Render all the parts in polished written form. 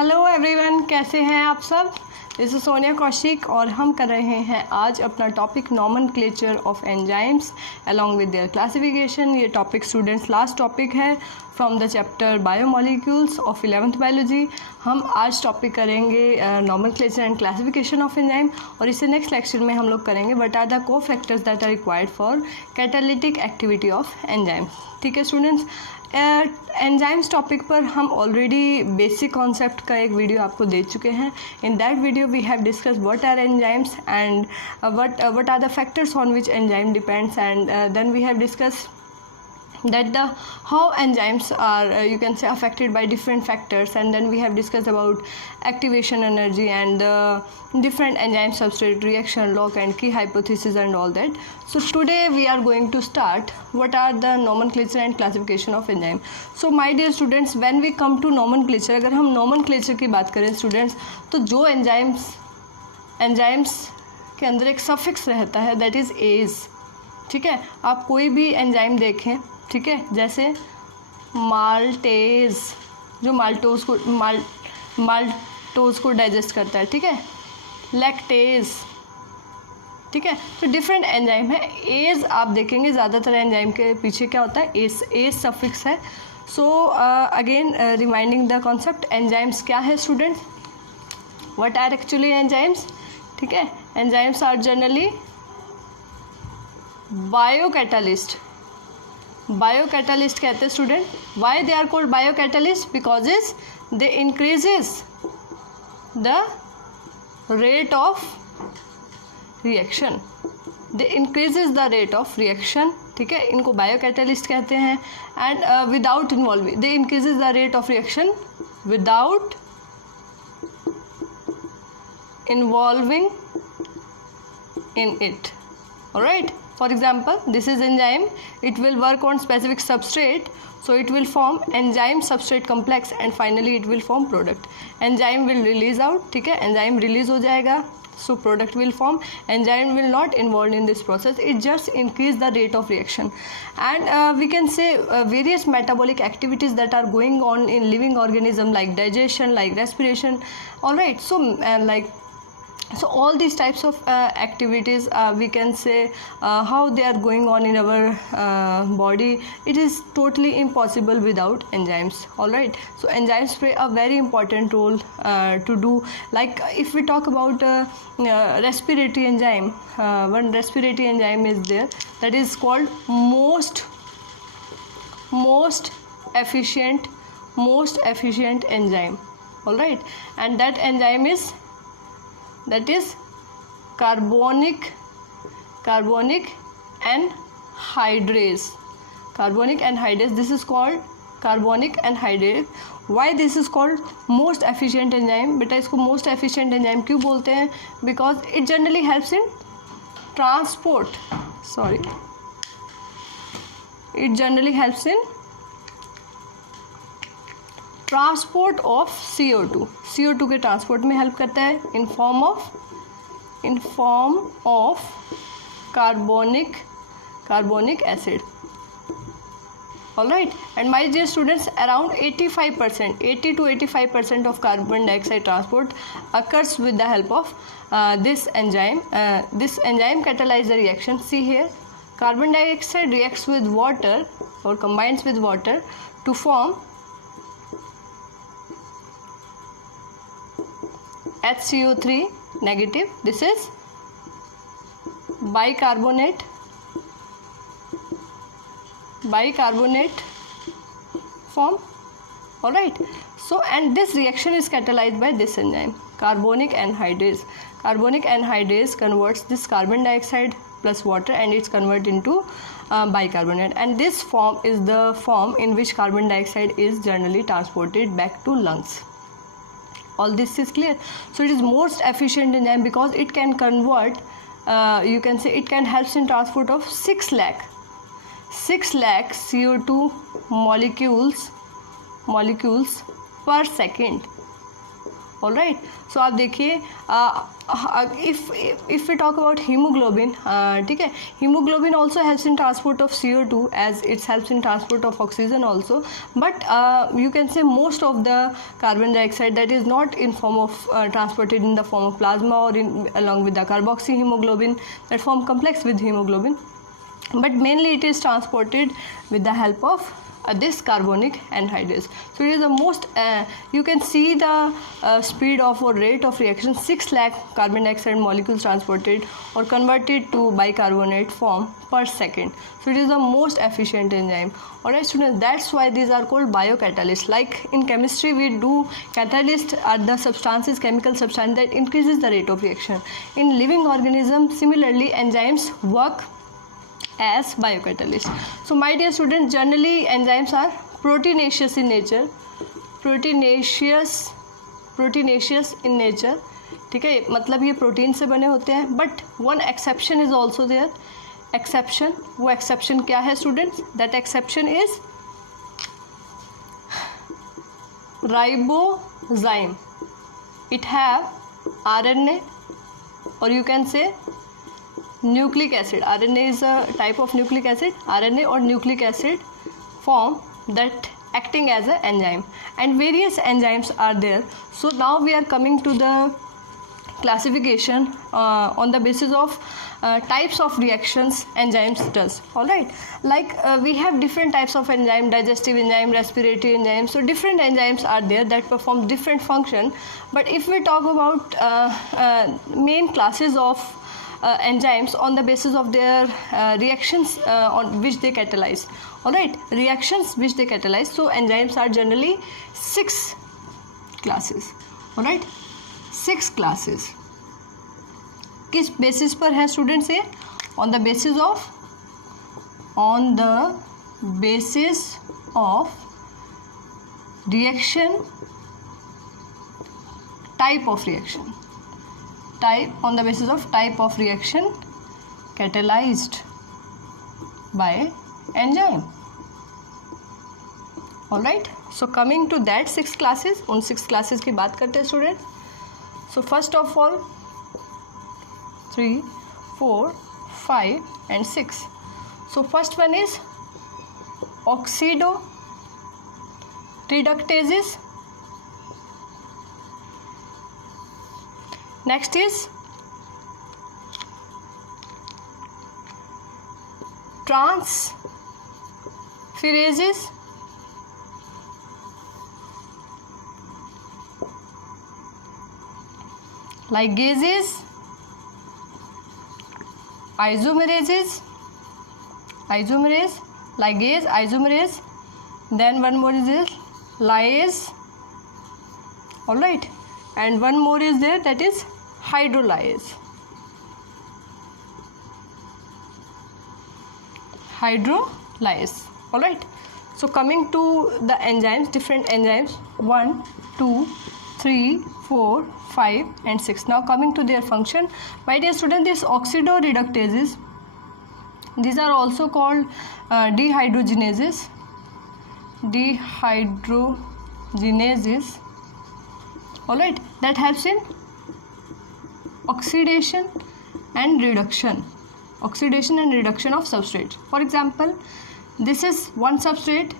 Hello everyone, कैसे हैं आप सब। दिस इज सोनिया कौशिक और हम कर रहे हैं आज अपना topic nomenclature of enzymes along with their classification. ये टॉपिक स्टूडेंट्स लास्ट टॉपिक है from the chapter biomolecules of 11th biology. हम आज टॉपिक करेंगे nomenclature and classification of enzyme और इससे नेक्स्ट लेक्चर में हम लोग करेंगे what are the cofactors that are required for catalytic activity of enzyme. ठीक है स्टूडेंट्स, एंजाइम्स टॉपिक पर हम ऑलरेडी बेसिक कॉन्सेप्ट का एक वीडियो आपको दे चुके हैं। In that video we have discuss what are enzymes and what are the factors on which enzyme depends, and then we have discussed that how enzymes are you can say affected by different factors, and then we have discussed about activation energy and the different enzyme substrate reaction log and key hypothesis and all that. So today we are going to start what are the nomenclature and classification of enzyme. So my dear students, when we come to nomenclature, अगर हम nomenclature की बात करें students, तो जो enzymes के अंदर एक सफिक्स रहता है दैट इज़ एज। ठीक है, आप कोई भी एंजाइम देखें, ठीक है, जैसे माल्टेज जो माल्टोज को डाइजेस्ट करता है, ठीक है, लैक्टेज, ठीक है, तो डिफरेंट एंजाइम है। एज आप देखेंगे ज़्यादातर एंजाइम के पीछे क्या होता है, एज सफिक्स है। So again reminding the concept, enzymes क्या है students, what are actually enzymes. ठीक है, एंजाइम्स आर जनरली बायोकैटालिस्ट कहते हैं student. Why they are called biocatalyst, because is they increases the rate of reaction, ठीक है, इनको बायोकैटालिस्ट कहते हैं। And without involving, they increases the rate of reaction without involving in it. Alright, for example, this is enzyme, it will work on specific substrate, so it will form enzyme substrate complex and finally it will form product. Enzyme will release out, ठीक है, enzyme release हो जाएगा, so product will form. Enzyme will not involved in this process, it just increase the rate of reaction. And we can say various metabolic activities that are going on in living organism like digestion, like respiration. Alright, so all these types of activities, we can say how they are going on in our body, it is totally impossible without enzymes. All right, so enzymes play a very important role to do. Like if we talk about respiratory enzyme, one respiratory enzyme is there that is called most efficient enzyme. All right, and that enzyme is carbonic anhydrase. This is called carbonic anhydrase. Why this is called most efficient enzyme? बेटा इसको most efficient enzyme क्यों बोलते हैं? Because it generally helps in transport. It generally helps in transport of CO2 के transport में help करता है in form of carbonic acid. Alright, and my dear students, around 80 to 85% of carbon dioxide transport occurs with the help of this enzyme. This enzyme catalyzes the reaction. See here, carbon dioxide reacts with water or combines with water to form HCO3 negative. This is bicarbonate form. All right, so and this reaction is catalyzed by this enzyme, carbonic anhydrase. Carbonic anhydrase converts this carbon dioxide plus water and it's converted into bicarbonate, and this form is the form in which carbon dioxide is generally transported back to lungs. All this is clear. So it is most efficient enzyme because it can convert, you can say it can help in transport of 6 lakh CO2 molecules per second. All right. So आप देखिए if we talk about hemoglobin, ठीक है, hemoglobin also helps in transport of CO2 as it helps in transport of oxygen also, but you can say most of the carbon dioxide that is not in form of transported in the form of plasma or along with the carboxyhemoglobin that form complex with hemoglobin, but mainly it is transported with the help of this carbonic anhydrase. So it is the most you can see the speed of or rate of reaction 6 lakh carbon dioxide molecules transported or converted to bicarbonate form per second. So it is the most efficient enzyme. Alright students, that's why these are called biocatalysts. Like in chemistry we do, catalysts are the substances, chemical substance that increases the rate of reaction. In living organisms similarly enzymes work as biocatalyst. So my dear students, generally enzymes are proteinaceous in nature, proteinaceous in nature, ठीक है, मतलब ये protein से बने होते हैं. But one exception is also there. Exception, वो exception क्या है students? That exception is ribozyme. It have RNA or you can say nucleic acid. RNA is a type of nucleic acid. RNA or nucleic acid form that acting as an enzyme, and various enzymes are there. So now we are coming to the classification on the basis of types of reactions enzymes does. All right, like we have different types of enzyme: digestive enzyme, respiratory enzyme. So different enzymes are there that perform different function. But if we talk about main classes of enzymes on the basis of their reactions on which they catalyze. All right, reactions which they catalyze. So enzymes are generally 6 classes. All right, 6 classes. किस basis पर है students ये? On the basis of reaction, type of reaction, on the basis of type of reaction catalyzed by enzyme. All right, so coming to that 6 classes, उन 6 classes की बात करते हैं student. So first of all 3, 4, 5 and 6. So first one is oxidoreductases. Next is transferases. Ligases, isomerases, ligase, isomerase. Then one more is this lyase. All right, and one more is there, that is hydrolyase. All right, so coming to the enzymes, different enzymes 1, 2, 3, 4, 5 and 6. Now coming to their function, my dear student, these oxidoreductases, these are also called dehydrogenases. All right, that helps in oxidation and reduction of substrate. For example, this is one substrate,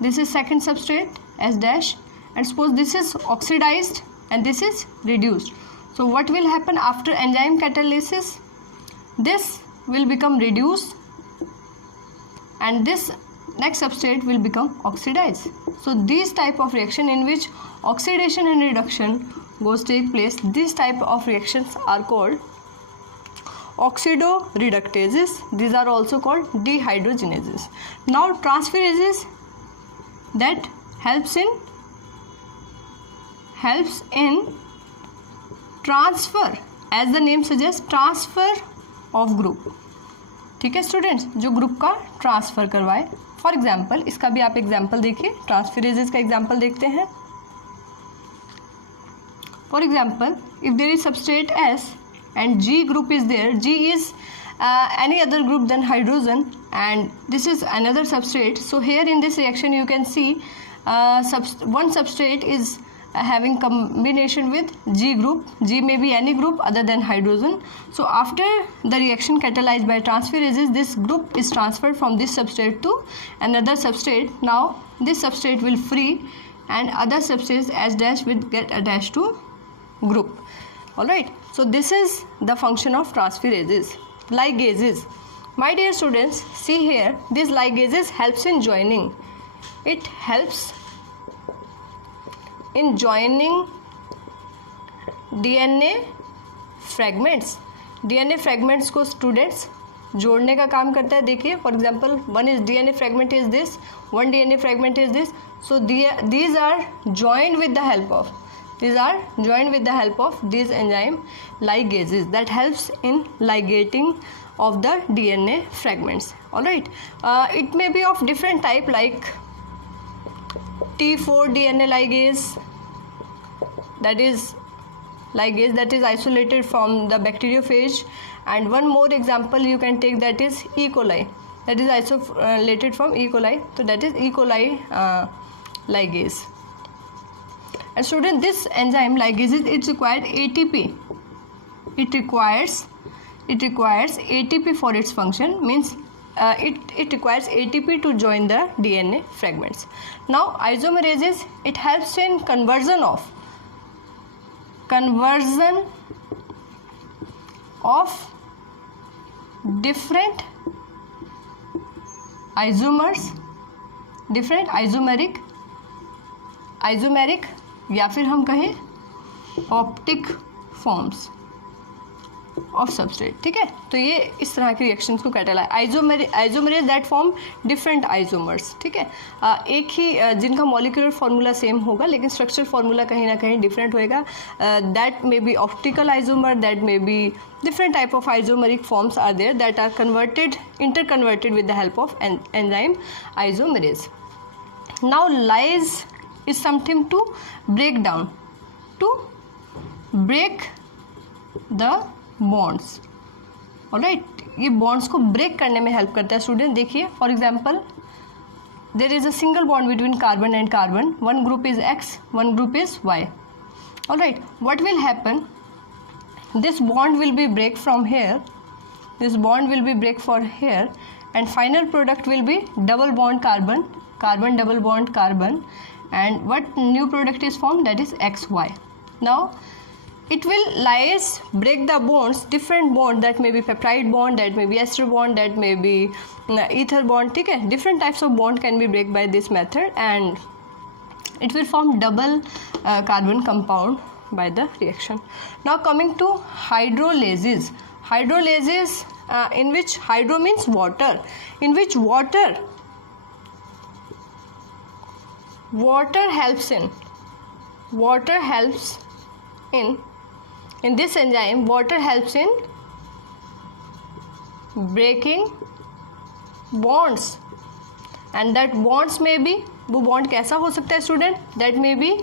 this is second substrate S dash, and suppose this is oxidized and this is reduced. So what will happen after enzyme catalysis? This will become reduced and this next substrate will become oxidized. So these type of reaction in which oxidation and reduction goes take place, these type of reactions are called oxidoreductases. These are also called dehydrogenases. Now transferases, that helps in transfer, as the name suggests, transfer of group. ठीक है students, जो group का transfer करवाए. For example, इसका भी आप example देखिए, transferases का एग्जाम्पल देखते हैं. For example, if there is substrate S and G group is there, G is any other group than hydrogen and this is another substrate. So here in this reaction you can see one substrate is having combination with G group. G may be any group other than hydrogen. So after the reaction catalyzed by transferases, this group is transferred from this substrate to another substrate. Now this substrate will free and other substrates S dash will get attached to group. Alright, so this is the function of transferases. Ligases. My dear students, see here, these ligases helps in joining. It helps in joining DNA fragments. DNA fragments को students जोड़ने का काम करता है. देखिए, for example, one is DNA fragment is this, one DNA fragment is this. So these are joined with the help of these enzyme ligases that helps in ligating of the DNA fragments. Alright, it may be of different type like T4 DNA ligase, that is ligase that is isolated from the bacteriophage, and one more example you can take, that is E. coli, that is isolated from E. coli. So that is E. coli ligase. And student, this enzyme ligases, it requires ATP. It requires ATP for its function, means it requires ATP to join the DNA fragments. Now isomerases, it helps in conversion of different isomers, different isomeric या फिर हम कहें optic forms of substrate. ठीक है, तो ये इस तरह के रिएक्शंस को कैटालाइज. Isomerase that form different isomers. ठीक है, एक ही जिनका मॉलिक्यूलर फार्मूला सेम होगा लेकिन स्ट्रक्चर फार्मूला कहीं ना कहीं डिफरेंट होएगा. That may be optical isomer, that may be different type of isomeric forms are there that are interconverted with the help of enzyme isomerase. Now lyase is something to break down, to break the bonds. alright, ये bonds को break करने में help करता है. Student देखिए, for example, there is a single bond between carbon and carbon. One group is X, one group is Y. alright, what will happen? This bond will be break from here, this bond will be break for here, and final product will be double bond carbon, carbon double bond carbon, and what new product is formed, that is XY. Now it will lyase break the bonds, different bond, that may be peptide bond, that may be ester bond, that may be ether bond. ठीक है, different types of bond can be break by this method, and it will form double carbon compound by the reaction. Now coming to hydrolases. Hydrolases, in which hydro means water, in which water helps in this enzyme, water helps in breaking bonds, and that bonds may be, वो bond कैसा हो सकता है student? that may be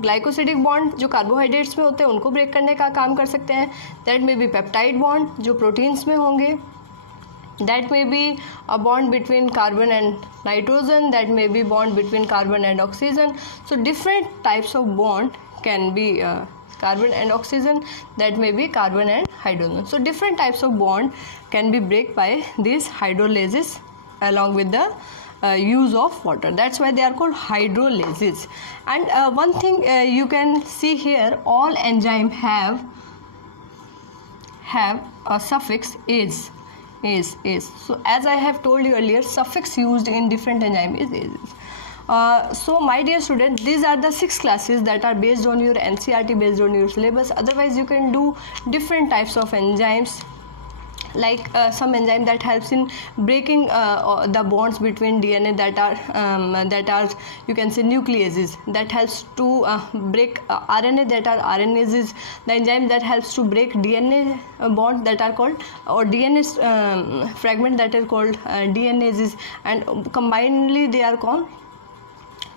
glycosidic bond जो carbohydrates में होते हैं उनको ब्रेक करने का काम कर सकते हैं. That may be peptide bond जो प्रोटीन्स में होंगे. That may be a bond between carbon and nitrogen, that may be bond between carbon and oxygen. So different types of bond can be carbon and oxygen, that may be carbon and hydrogen. So different types of bond can be break by these hydrolases along with the use of water. That's why they are called hydrolases. And one thing you can see here, all enzyme have a suffix is. So as I have told you earlier, suffix used in different enzyme is. So my dear student, these are the 6 classes that are based on your NCERT, based on your syllabus. Otherwise you can do different types of enzymes, like some enzyme that helps in breaking the bonds between DNA, that are you can say nucleases, that helps to break RNA, that are RNases. The enzyme that helps to break DNA bonds that are called, or DNA fragment that are called DNases, and combinedly they are called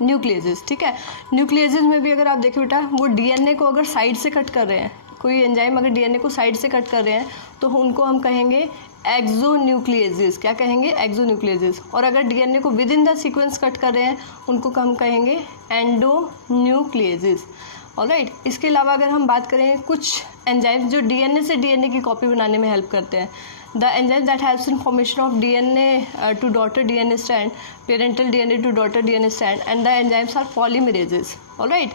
nucleases. ठीक है, nucleases में भी अगर आप देखें बेटा, वो DNA को अगर साइड से कट कर रहे हैं, कोई एंजाइम अगर डीएनए को साइड से कट कर रहे हैं तो उनको हम कहेंगे एक्सोन्यूक्लियेजेस, क्या कहेंगे, एक्सोन्यूक्लियेजेस। और अगर डीएनए को with in the sequence cut कर रहे हैं उनको हम कहेंगे एंडोन्यूक्लियेजेस। ऑलराइट, इसके अलावा अगर हम बात करें कुछ एंजाइम्स जो डीएनए से डीएनए की कॉपी बनाने में हेल्प करते हैं, the enzyme that helps in formation of DNA to daughter DNA strand, parental DNA to daughter DNA strand, and the enzymes are polymerases. Alright,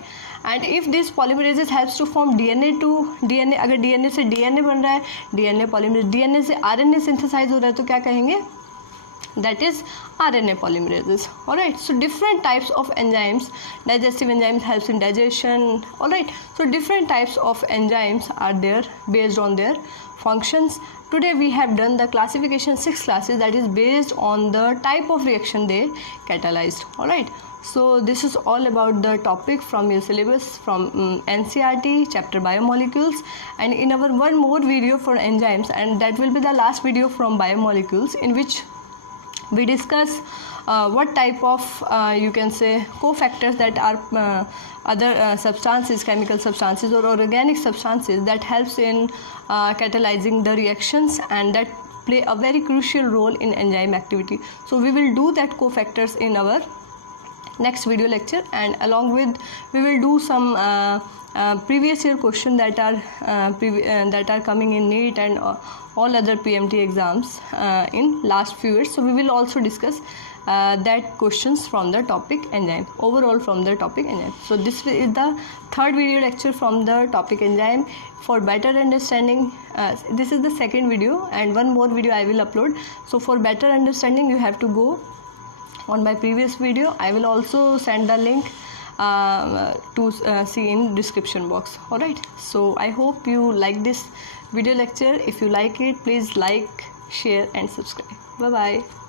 and if this polymerases helps to form DNA to DNA, अगर DNA से DNA बन रहा है, DNA polymerase, DNA से RNA synthesise हो रहा है तो क्या कहेंगे, that is RNA polymerases. Alright, so different types of enzymes, digestive enzymes helps in digestion. Alright, so different types of enzymes are there based on their functions. Today we have done the classification 6 classes, that is based on the type of reaction they catalyzed. Alright, so this is all about the topic from your syllabus from NCERT chapter biomolecules, and in our one more video for enzymes, and that will be the last video from biomolecules, in which we discuss what type of you can say cofactors that are other substances, chemical substances or organic substances that helps in catalyzing the reactions and that play a very crucial role in enzyme activity. So we will do that cofactors in our next video lecture, and along with we will do some previous year question that are coming in NEET and all other PMT exams in last few years. So we will also discuss that questions from the topic enzyme, overall from the topic enzyme. So this is the third video lecture from the topic enzyme. For better understanding, this is the second video and one more video I will upload. So for better understanding you have to go on my previous video. I will also send the link to see in description box. Alright, so I hope you like this video lecture. If you like it, please like, share and subscribe. Bye bye.